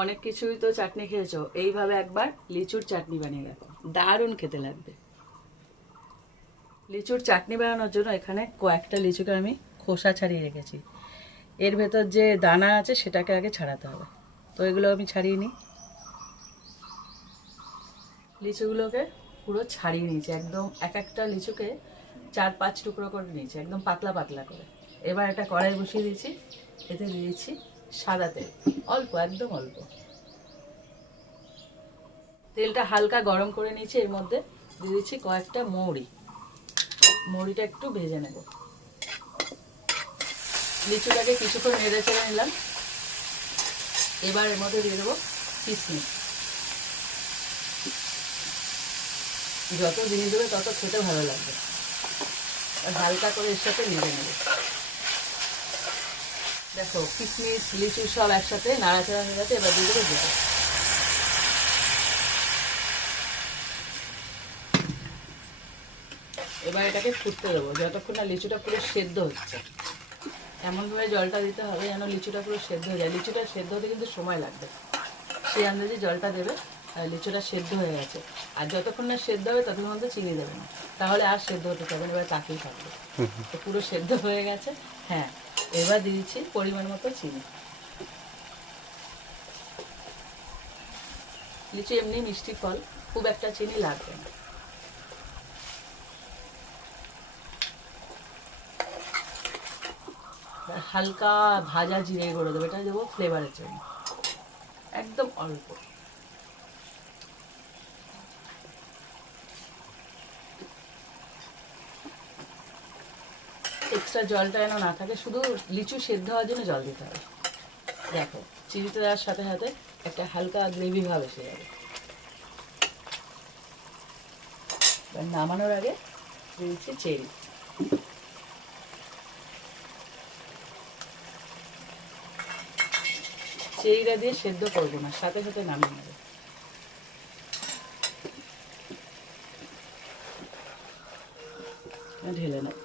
অনেক কিছুই তো চাটনি খেয়েছো, এইভাবে একবার লিচুর চাটনি বানিয়ে দেখো, দারুণ খেতে লাগবে। লিচুর চাটনি বানানোর জন্য এখানে কয়েকটা লিচুকে আমি খোসা ছাড়িয়ে রেখেছি। এর ভেতর যে দানা আছে সেটাকে আগে ছাড়াতে হবে, তো এগুলো আমি ছাড়িয়ে নিই। লিচুগুলোকে পুরো ছাড়িয়ে নিয়েছি, একদম এক একটা লিচুকে 4-5 টুকরো করে নিয়েছি, একদম পাতলা পাতলা করে। এবার একটা কড়াই বসিয়ে দিয়েছি, এতে দিয়েছি সাদা তেল, অল্প, একদম অল্প। তেলটা হালকা গরম করে নিয়েছি, এর মধ্যে দিয়ে দিচ্ছি কয়েকটা মৌরি। মৌরিটা একটু ভেজে নেব। লিচুটাকে কিছুক্ষণ নেড়ে চেড়ে নিলাম। এবার এর মধ্যে দিয়ে দেবো কিশমিশ। যত দিয়ে দেবে তত খেতে ভালো লাগবে। আর হালকা করে এর সাথে নেড়ে নেবে। দেখো কিশমিশ লিচু সব একসাথে নাড়াচাড়া হয়ে গেছে, এবার দিয়ে দেবো জল। এবার এটাকে ফুটতে দেবো যতক্ষণ না লিচুটা পুরো সেদ্ধ হচ্ছে। এমনভাবে জলটা দিতে হবে যেন লিচুটা পুরো সেদ্ধ হয়ে যায়। লিচুটা সেদ্ধ হতে কিন্তু সময় লাগবে, সেই আন্দাজে জলটা দেবে। আর লিচুটা সেদ্ধ হয়ে গেছে, আর যতক্ষণ না সেদ্ধ হবে ততক্ষণ মধ্যে চিনি দেবে না, তাহলে আর সেদ্ধ হতে পারবে না, এবার তাকেই থাকবে। তো পুরো সেদ্ধ হয়ে গেছে। হ্যাঁ, এবার দিয়েছি পরিমাণ মতো চিনি। লিচু এমনি মিষ্টি ফল, খুব একটা চিনি লাগবে না। হালকা ভাজা জিরে গুঁড়ো দেবো, এটা দেবো ফ্লেভারের জন্য, একদম অল্প। এক্সট্রা জলটা যেন না থাকে, শুধু লিচু সেদ্ধ হওয়ার জন্য জল দিতে হবে। দেখো চিনিটা দেওয়ার সাথে সাথে একটা হালকা গ্রেভি ভাব এসে যাবে। এবার নামানোর আগে দিচ্ছি চেরি। চেরিটা দিয়ে সেদ্ধ করবো না, সাথে সাথে নামিয়ে নেবে। ঢেলে নেব।